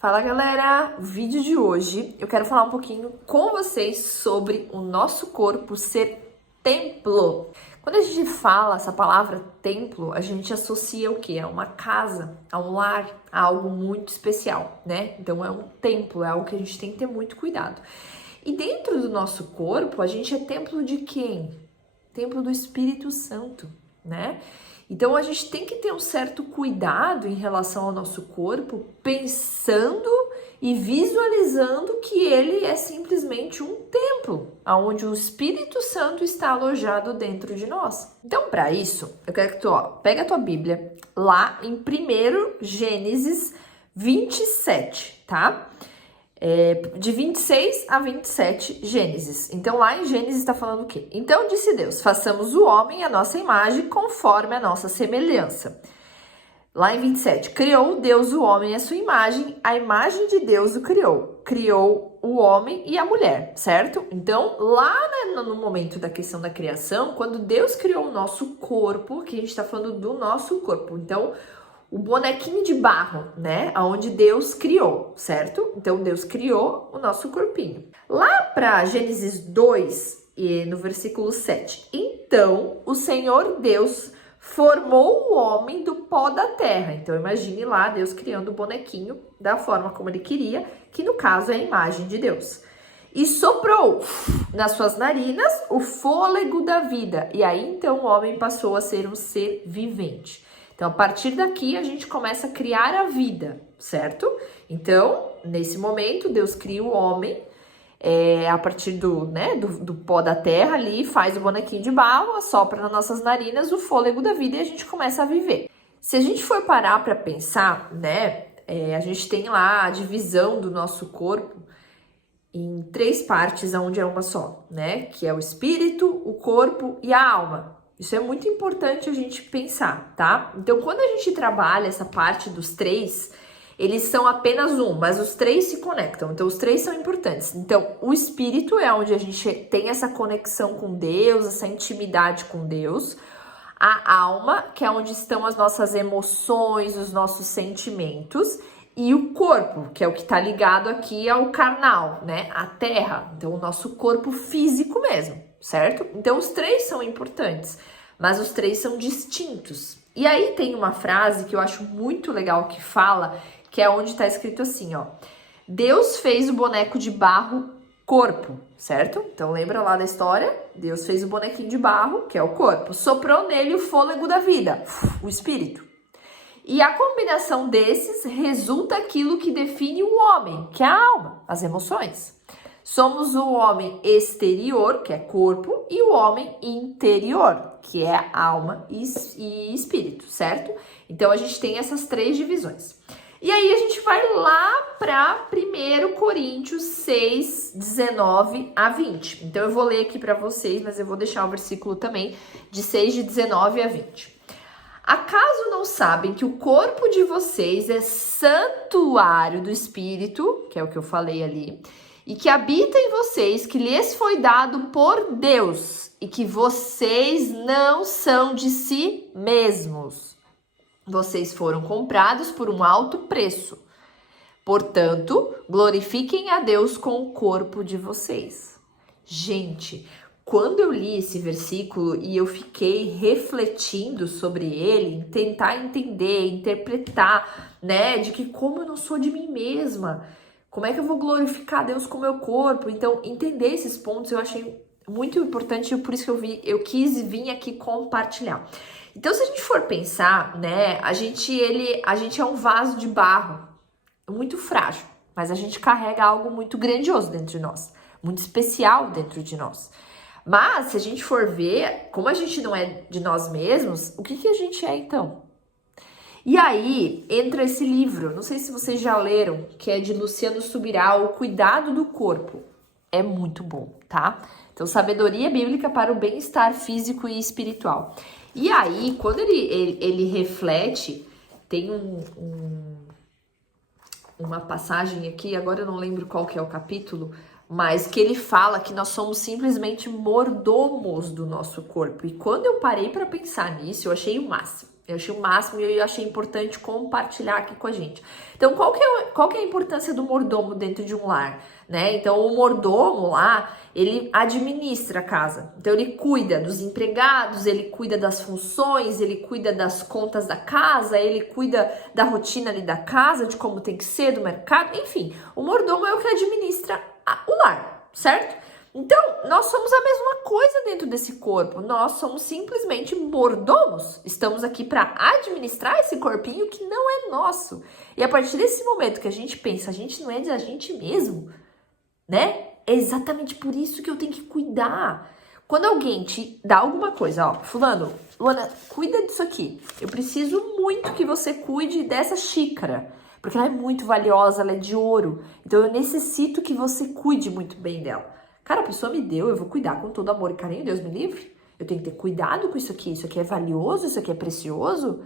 Fala galera, o vídeo de hoje eu quero falar um pouquinho com vocês sobre o nosso corpo ser templo. Quando a gente fala essa palavra templo, a gente associa o quê? A uma casa, a um lar, a algo muito especial, né? Então é um templo, é algo que a gente tem que ter muito cuidado. E dentro do nosso corpo, a gente é templo de quem? Templo do Espírito Santo, né? Então a gente tem que ter um certo cuidado em relação ao nosso corpo, pensando e visualizando que ele é simplesmente um templo, onde o Espírito Santo está alojado dentro de nós. Então, para isso, eu quero que tu pega a tua Bíblia lá em 1 Gênesis 27, tá? De 26 a 27 Gênesis. Então lá em Gênesis está falando o quê? Então disse Deus, façamos o homem à nossa imagem conforme a nossa semelhança. Lá em 27, criou Deus o homem à sua imagem, a imagem de Deus o criou. Criou o homem e a mulher, certo? Então lá no momento da questão da criação, quando Deus criou o nosso corpo, que a gente está falando do nosso corpo, então o bonequinho de barro, né? Onde Deus criou, certo? Então, Deus criou o nosso corpinho. Lá para Gênesis 2, no versículo 7. Então, o Senhor Deus formou o homem do pó da terra. Então, imagine lá Deus criando o bonequinho da forma como ele queria, que no caso é a imagem de Deus. E soprou nas suas narinas o fôlego da vida. E aí, então, o homem passou a ser um ser vivente. Então, a partir daqui, a gente começa a criar a vida, certo? Então, nesse momento, Deus cria o homem a partir do pó da terra ali, faz o bonequinho de barro, assopra nas nossas narinas o fôlego da vida e a gente começa a viver. Se a gente for parar para pensar, né, a gente tem lá a divisão do nosso corpo em 3 partes, onde é uma só, né? Que é o espírito, o corpo e a alma. Isso é muito importante a gente pensar, tá? Então, quando a gente trabalha essa parte dos 3, eles são apenas um, mas os 3 se conectam. Então, os 3 são importantes. Então, o espírito é onde a gente tem essa conexão com Deus, essa intimidade com Deus. A alma, que é onde estão as nossas emoções, os nossos sentimentos. E o corpo, que é o que está ligado aqui ao carnal, né? A terra, então o nosso corpo físico mesmo, certo? Então os 3 são importantes, mas os 3 são distintos. E aí tem uma frase que eu acho muito legal que fala, que é onde está escrito assim, ó. Deus fez o boneco de barro corpo, certo? Então lembra lá da história? Deus fez o bonequinho de barro, que é o corpo, soprou nele o fôlego da vida, o espírito. E a combinação desses resulta aquilo que define o homem, que é a alma, as emoções. Somos o homem exterior, que é corpo, e o homem interior, que é alma e espírito, certo? Então, a gente tem essas 3 divisões. E aí, a gente vai lá para 1 Coríntios 6, 19 a 20. Então, eu vou ler aqui para vocês, mas eu vou deixar o versículo também de 6, de 19 a 20. Acaso não sabem que o corpo de vocês é santuário do Espírito, que é o que eu falei ali, e que habita em vocês, que lhes foi dado por Deus, e que vocês não são de si mesmos. Vocês foram comprados por um alto preço. Portanto, glorifiquem a Deus com o corpo de vocês. Gente, quando eu li esse versículo e eu fiquei refletindo sobre ele, tentar entender, interpretar, né, de que como eu não sou de mim mesma, como é que eu vou glorificar Deus com o meu corpo? Então, entender esses pontos eu achei muito importante e por isso que eu quis vir aqui compartilhar. Então, se a gente for pensar, né, a gente é um vaso de barro, muito frágil, mas a gente carrega algo muito grandioso dentro de nós, muito especial dentro de nós. Mas, se a gente for ver, como a gente não é de nós mesmos, o que a gente é então? E aí, entra esse livro, não sei se vocês já leram, que é de Luciano Subirá, O Cuidado do Corpo. É muito bom, tá? Então, sabedoria bíblica para o bem-estar físico e espiritual. E aí, quando ele reflete, tem uma passagem aqui, agora eu não lembro qual que é o capítulo, mas que ele fala que nós somos simplesmente mordomos do nosso corpo. E quando eu parei para pensar nisso, eu achei o máximo. Eu achei o máximo e eu achei importante compartilhar aqui com a gente. Então, qual que é a importância do mordomo dentro de um lar, né? Então, o mordomo lá, ele administra a casa. Então, ele cuida dos empregados, ele cuida das funções, ele cuida das contas da casa, ele cuida da rotina ali da casa, de como tem que ser, do mercado, enfim. O mordomo é o que administra o lar, certo? Então, nós somos a mesma coisa dentro desse corpo. Nós somos simplesmente mordomos. Estamos aqui para administrar esse corpinho que não é nosso. E a partir desse momento que a gente pensa, a gente não é de a gente mesmo, né? É exatamente por isso que eu tenho que cuidar. Quando alguém te dá alguma coisa, ó, fulano, Luana, cuida disso aqui. Eu preciso muito que você cuide dessa xícara, porque ela é muito valiosa, ela é de ouro. Então, eu necessito que você cuide muito bem dela. Cara, a pessoa me deu, eu vou cuidar com todo amor e carinho, Deus me livre. Eu tenho que ter cuidado com isso aqui é valioso, isso aqui é precioso.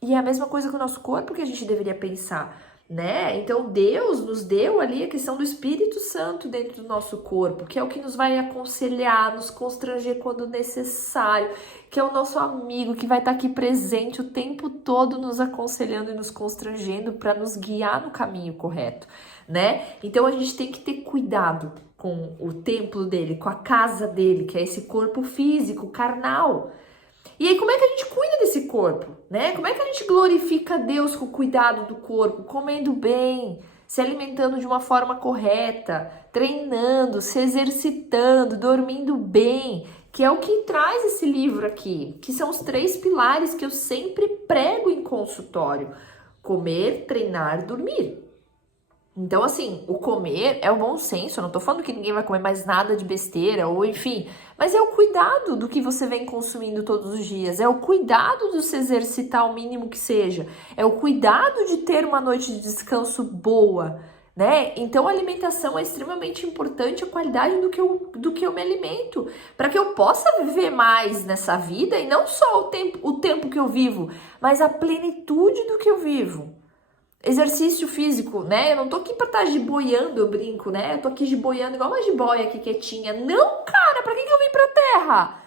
E é a mesma coisa com o nosso corpo que a gente deveria pensar, né? Então Deus nos deu ali a questão do Espírito Santo dentro do nosso corpo, que é o que nos vai aconselhar, nos constranger quando necessário, que é o nosso amigo que vai estar aqui presente o tempo todo nos aconselhando e nos constrangendo para nos guiar no caminho correto, né? Então a gente tem que ter cuidado com o templo dele, com a casa dele, que é esse corpo físico, carnal. E aí, como é que a gente cuida desse corpo, né? Como é que a gente glorifica a Deus com o cuidado do corpo? Comendo bem, se alimentando de uma forma correta, treinando, se exercitando, dormindo bem, que é o que traz esse livro aqui, que são os 3 pilares que eu sempre prego em consultório: comer, treinar, dormir. Então, assim, o comer é o bom senso. Eu não tô falando que ninguém vai comer mais nada de besteira, ou enfim, mas é o cuidado do que você vem consumindo todos os dias, é o cuidado de se exercitar o mínimo que seja, é o cuidado de ter uma noite de descanso boa, né? Então, a alimentação é extremamente importante, a qualidade do que eu me alimento, para que eu possa viver mais nessa vida, e não só o tempo que eu vivo, mas a plenitude do que eu vivo. Exercício físico, né? Eu não tô aqui pra estar jiboiando, eu brinco, né? Eu tô aqui jiboiando igual uma jiboia aqui quietinha. Não, cara, pra que eu vim pra terra?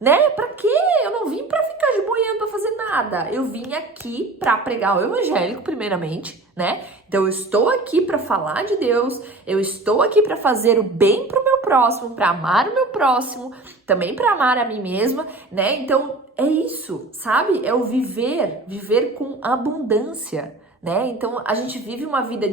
Né? Pra quê? Eu não vim pra ficar jiboiando, pra fazer nada. Eu vim aqui pra pregar o evangelho, primeiramente, né? Então eu estou aqui pra falar de Deus, eu estou aqui pra fazer o bem pro meu próximo, pra amar o meu próximo, também pra amar a mim mesma, né? Então é isso, sabe? É o viver com abundância, né? Então a gente vive uma vida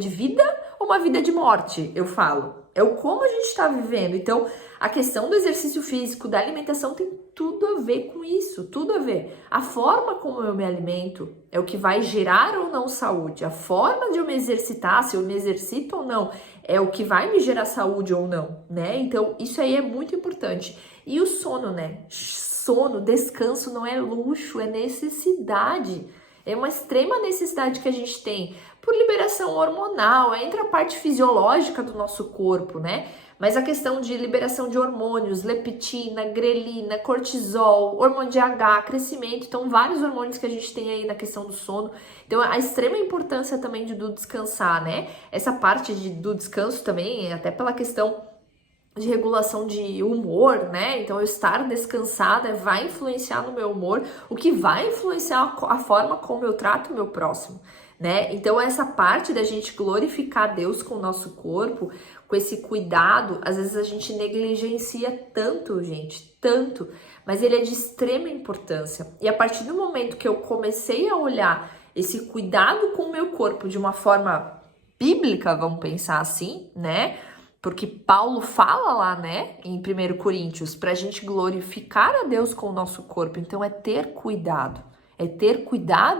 ou uma vida de morte, eu falo. É o como a gente está vivendo. Então a questão do exercício físico, da alimentação tem tudo a ver com isso, tudo a ver. A forma como eu me alimento é o que vai gerar ou não saúde. A forma de eu me exercitar, se eu me exercito ou não, é o que vai me gerar saúde ou não, né? Então isso aí é muito importante. E o sono, né? Sono, descanso não é luxo, é necessidade. É uma extrema necessidade que a gente tem por liberação hormonal, entra a parte fisiológica do nosso corpo, né? Mas a questão de liberação de hormônios, leptina, grelina, cortisol, hormônio de H, crescimento, então vários hormônios que a gente tem aí na questão do sono. Então a extrema importância também do descansar, né? Essa parte do descanso também, até pela questão de regulação de humor, né? Então, eu estar descansada vai influenciar no meu humor, o que vai influenciar a forma como eu trato o meu próximo, né? Então, essa parte da gente glorificar Deus com o nosso corpo, com esse cuidado, às vezes a gente negligencia tanto, gente, tanto, mas ele é de extrema importância. E a partir do momento que eu comecei a olhar esse cuidado com o meu corpo de uma forma bíblica, vamos pensar assim, né? Porque Paulo fala lá, né, em 1 Coríntios, para a gente glorificar a Deus com o nosso corpo. Então é ter cuidado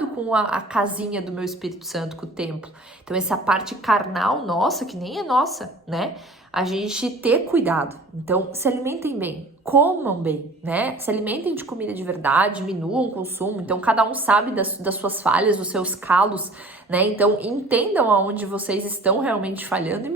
com a casinha do meu Espírito Santo, com o templo. Então essa parte carnal nossa, que nem é nossa, né, a gente ter cuidado. Então se alimentem bem, comam bem, né, se alimentem de comida de verdade, diminuam o consumo. Então cada um sabe das suas falhas, dos seus calos, né, então entendam aonde vocês estão realmente falhando e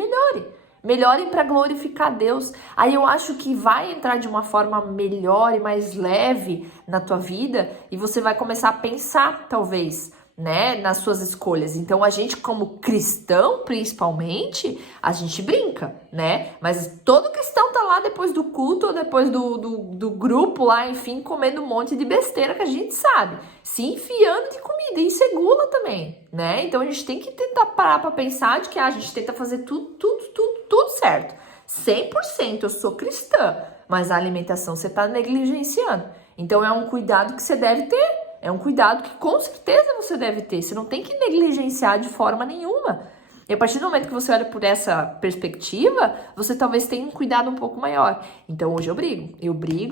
melhorem para glorificar Deus. Aí eu acho que vai entrar de uma forma melhor e mais leve na tua vida e você vai começar a pensar, talvez, né, nas suas escolhas. Então a gente como cristão, principalmente, a gente brinca, né? Mas todo cristão tá lá depois do culto ou depois do grupo lá, enfim, comendo um monte de besteira que a gente sabe, se enfiando de comida, e isso é gula também, né? Então a gente tem que tentar parar pra pensar de que a gente tenta fazer tudo certo. 100% eu sou cristã, mas a alimentação você tá negligenciando. Então é um cuidado que você deve ter. É um cuidado que com certeza você deve ter. Você não tem que negligenciar de forma nenhuma. E a partir do momento que você olha por essa perspectiva, você talvez tenha um cuidado um pouco maior. Então hoje eu brigo.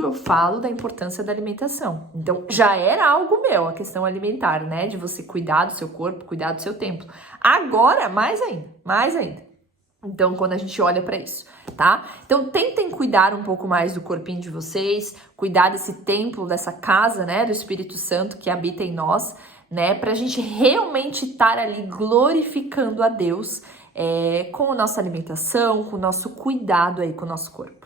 Eu falo da importância da alimentação. Então já era algo meu, a questão alimentar, né? De você cuidar do seu corpo, cuidar do seu templo. Agora, mais ainda. Então, quando a gente olha para isso, tá? Então, tentem cuidar um pouco mais do corpinho de vocês, cuidar desse templo, dessa casa, né, do Espírito Santo que habita em nós, né, pra gente realmente estar ali glorificando a Deus com a nossa alimentação, com o nosso cuidado aí com o nosso corpo.